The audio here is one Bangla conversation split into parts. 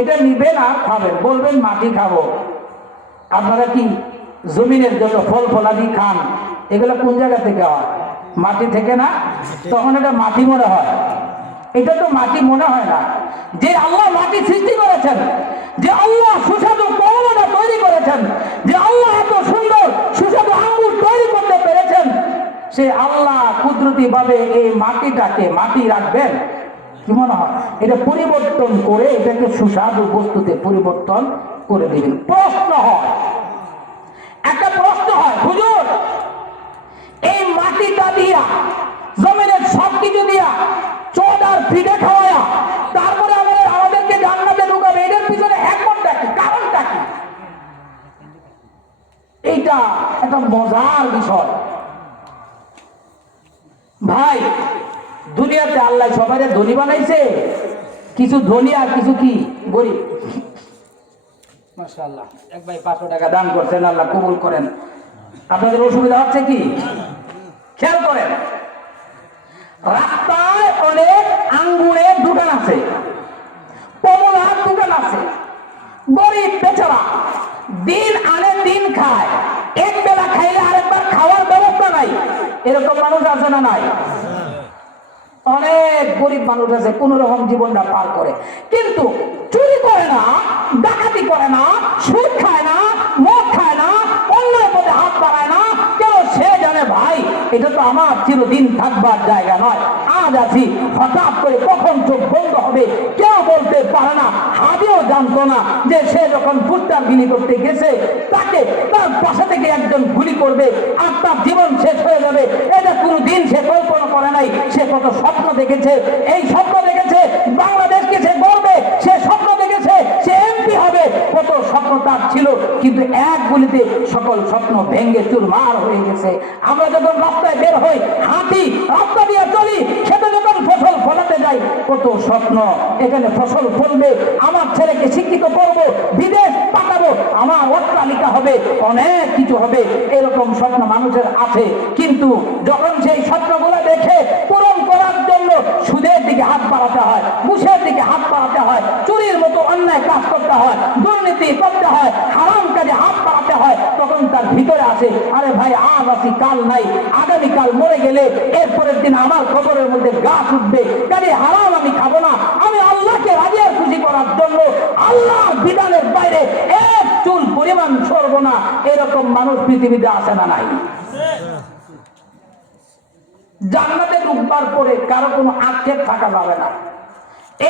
এটা নিবেন আর খাবেন, বলবেন মাটি খাবো। আপনারা কি জমিনের যত ফল ফলাদি খান এগুলো কোন জায়গা থেকে হয়? মাটি থেকে না? তখন এটা মাটি মনে হয়? এটা তো মাটি মনে হয় না। যে আল্লাহ মাটি সৃষ্টি করেছেন, যে আল্লাহ সুস্বাদু কমলা তৈরি করেছেন, যে আল্লাহ এত সুন্দর সুস্বাদু আঙ্গুর তৈরি করতে পেরেছেন, সে আল্লাহ কুদরতি ভাবে এই মাটিটাকে মাটি রাখবেন? কি মনে হয়? এটা পরিবর্তন করে এটাকে সুস্বাদু বস্তুতে পরিবর্তন করে দিবেন। প্রশ্ন হয়, একটা প্রশ্ন হয়, হুজুর এই মাটিটা দিয়া জমিনের সবকিছু দিয়া চোদ আর ফিডে খাওয়া, তারপরে আমাদেরকে জান্নাতে ঢুকাবে, এটার পিছনে একমতটা কি, কারণটা কি? এইটা একটা মজার বিষয় ভাই। দুনিয়াতে আল্লাহ সবাই ধনী বানাইছে, কিছু ধনী আর কিছু কি গরিব। মাশাআল্লাহ, এক ভাই 500 টাকা দান করছেন, আল্লাহ কবুল করেন। আপনাদের অসুবিধা হচ্ছে কি? খেয়াল করেন, রাস্তায় অনেক আঙ্গুরের দোকান আছে, কমলার দোকান আছে। গরিব বেচারা দিন আনে দিন খায়, এক বেলা খাইলে আরেকবার খাওয়ার ব্যবস্থা নাই। এরকম মানুষ আছে না নাই? অনেক গরিব মানুষ আছে, কোন রকম জীবনটা পার করে, কিন্তু চুরি করে না, ডাকাতি করে না, সুদ খায় না, মদ খায় না, অন্যের পথে হাত বাড়ায় না। কেন? সে জানে ভাই এটা তো আমার চিরদিন থাকবার জায়গা নয়। আজ আছি, হঠাৎ করে কখন চোখ বন্ধ হবে কেউ বলতে পারে না। হাবিও জানতো না যে সে যখন ফুটটার বিলি করতে গেছে তাকে তার পাশে থেকে একজন গুলি করবে আর তার জীবন শেষ হয়ে যাবে। এটা কোনোদিন সে কল্পনা করে নাই। সে কত স্বপ্ন দেখেছে, এই স্বপ্ন দেখেছে বাংলাদেশকে সে গড়বে, সে স্বপ্ন দেখেছে সে এমপি হবে, কত স্বপ্ন তার ছিল, কিন্তু এক গুলিতে সকল স্বপ্ন ভেঙে চুরমার হয়ে গেছে। আমরা যখন রাস্তায় বের হই, হাঁটি, রাস্তা দিয়ে চলি, খেতে যখন ফসল ফলাতে যাই, কত স্বপ্ন এখানে ফসল ফলবে, আমার ছেলেকে শিক্ষিত করব, বিদেশ পাঠাবো, আমার অট্টালিকা হবে, অনেক কিছু হবে, এরকম স্বপ্ন মানুষের আছে। কিন্তু যখন সেই স্বপ্নগুলো দেখে পূরণ করার জন্য সুদের দিকে হাত বাড়াতে হয়, ঘুষের দিকে হাত বাড়াতে হয়, চুরির মতো অন্যায় কাজ করতে হয়, দুর্নীতি করতে হয়, হারাম কাজে হাত বাড়াতে হয়, তখন তার ভিতরে আসে আরে ভাই আজ আছি কাল নাই, আগামীকাল মরে গেলে এরপরের দিন আমার কবরের মধ্যে গাছ উঠবে, কাজে হারাম আমি খাবো না। আমি আল্লাহকে রাজি আর খুশি করার জন্য আল্লাহর বিধানের বাইরে এক চুল পরিমাণ সরব না। এরকম মানুষ পৃথিবীতে আসে না নাই? জান্নাতে ঢুকবার পরে কারো কোনো আক্ষেপ থাকা যাবে না।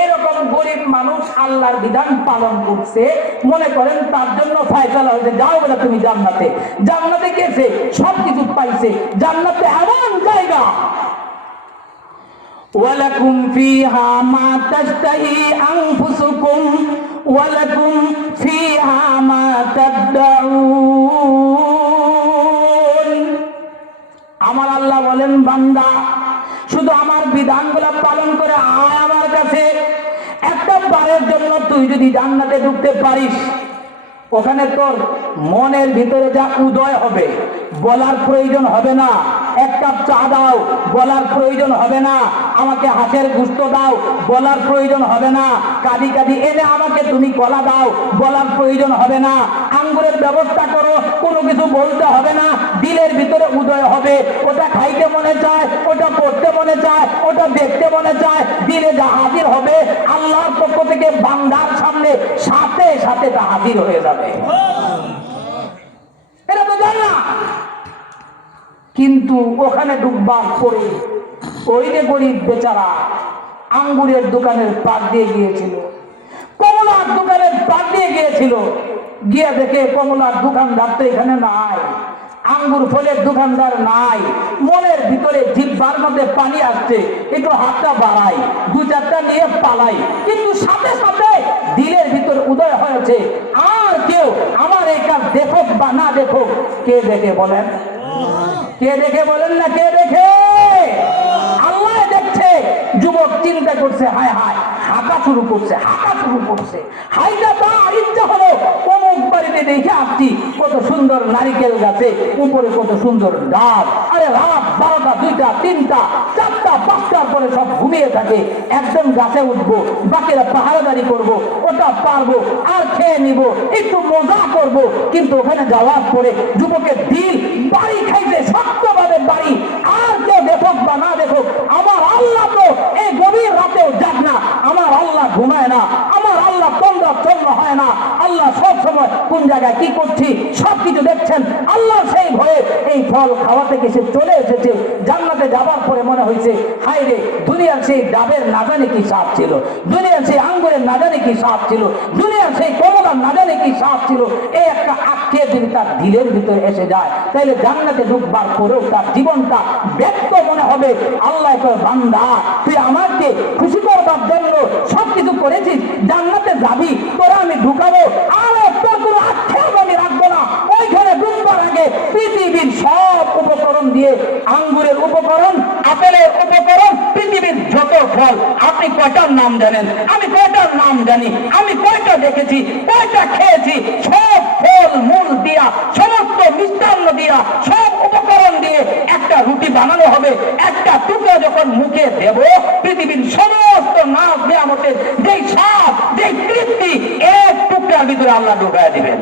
এরকম গরিব মানুষ আল্লাহর বিধান পালন করছে, মনে করেন তার জন্য ফয়সালা হয়েছে, যাও বলে তুমি জান্নাতে। জান্নাতে গেছে, সবকিছু পাইছে। জান্নাতে এমন জায়গা, ওয়ালাকুম ফিহা মা তাশতাহি আনফুসুকুম ওয়ালাকুম ফিহা মা তাদউন। আমার আল্লাহ বলেন, বান্দা শুধু আমার বিধানগুলো পালন করে আয় আমার কাছে। একটা বারের জন্য তুই যদি জান্নাতে ঢুকতে পারিস, ওখানে তোর মনের ভিতরে যা উদয় হবে বলার প্রয়োজন হবে না। এক কাপ চা দাও বলার প্রয়োজন হবে না, আমাকে হাঁসের গোশত দাও বলার প্রয়োজন হবে না, কাঁদি কাঁদি এনে আমাকে তুমি কলা দাও বলার প্রয়োজন হবে না, আঙ্গুরের ব্যবস্থা করো কোনো কিছু বলতে হবে না। দিলের ভিতরে উদয় হবে, ওটা খাইতে মনে চায়, ওটা পড়তে মনে চায়, ওটা দেখতে মনে চায়, দিলে যা হাজির হবে আল্লাহর পক্ষ থেকে বান্দার সামনে সাথে সাথে তা হাজির হয়ে যাবে। এটা তো জান না। কিন্তু ওখানে ঢুকবার পরে ওই যে গরিব বেচারা আঙ্গুরের দোকানের পাশ দিয়ে গিয়েছিল, কমলার দোকানের পাশ দিয়ে গিয়েছিল, গিয়ে দেখে কমলার দোকানদার তো এখানে নাই, আঙ্গুর ফলের দোকানদার নাই। মনের ভিতরে জিহ্বার মধ্যে পানি আসছে, একটু হাতটা বাড়াই, দু চারটা নিয়ে পালাই, কিন্তু সাথে সাথে দিলের ভিতরে উদয় হয়েছে আর কেউ আমার এই কাজ দেখুক বা না দেখুক, কে দেখে বলেন? কে দেখে বলেন না? কে দেখে? আল্লাহ দেখছে। যুবক চিন্তা করছে, হায় হায় হাঁটা শুরু করছে, হাইটা তার ইচ্ছা হলো অমুক বাড়িতে দেখে আসছি কত সুন্দর নারিকেল গাছে উপরে কত সুন্দর ডাব, আরে রাত 12টা 2টা 3টা 4টা 5টার পরে সব ঘুমিয়ে থাকে, একদম গাছে উঠবো, বাকিরা পাহারাদারি করব, ওটা পারবো আর খেয়ে নিব, একটু মজা করব। কিন্তু ওখানে যাওয়ার পরে যুবকের দিল বাড়ি খাইতে শক্তভাবে বাড়ি, আর কেউ দেখুক বা না দেখুক, আমার আল্লাহ তো এই গভীর রাতেও জাগ না, আমার আল্লাহ ঘুমায় না, আমার আল্লাহ তন্দ্রা চন্দ্র হয় না, আল্লাহ সব সময় কোন জায়গায় কি করছি সবকিছু দেখছেন। আল্লাহ সেই ভয়ে এই ফল খাওয়া থেকে সে চলে এসেছে। জান্নাতে যাবার পরে মনে হয়েছে, হায় রে, দুনিয়ার সেই ডাবের না জানে কি স্বাদ ছিল, দুনিয়ার সেই আঙ্গুরের না জানে কি স্বাদ ছিল, দুনিয়ার সেই কমলার না জানে কি স্বাদ ছিল। এই একটা আক্ষেপ যদি তার দিলের ভিতরে এসে যায়, তাহলে জান্নাতে ঢুকবার পরেও তার জীবনটা ব্যক্ত মনে হবে। আল্লাহ কয়, বান্দা তুই আমাকে খুশি করবার জন্য সবকিছু করেছিস, জান্নাতে যাবি, তোরা আমি ঢুকাবো, আর তোর কোনো আক্ষেপ আমি রাখবো না। ওইখানে ঢুকবার আগে পৃথিবীর সব উপকরণ দিয়ে, আঙ্গুরের উপকরণ, আপেলের উপকরণ, পৃথিবীর যত ফল, আপনি কয়টার নাম জানেন, আমি কয়টার নাম জানি, আমি কয়টা দেখেছি, কয়টা খেয়েছি, সব ফল মূল দিয়া, সমস্ত মিষ্টান্ন দিয়া, সব উপকরণ দিয়ে একটা রুটি বানানো হবে। একটা টুকরো যখন মুখে দেব, পৃথিবীর সমস্ত নাচ নিয়ামতের যেই স্বাদ, যেই তৃপ্তি এক টুকরার ভিতরে আল্লাহ ঢুকায় দিবেন।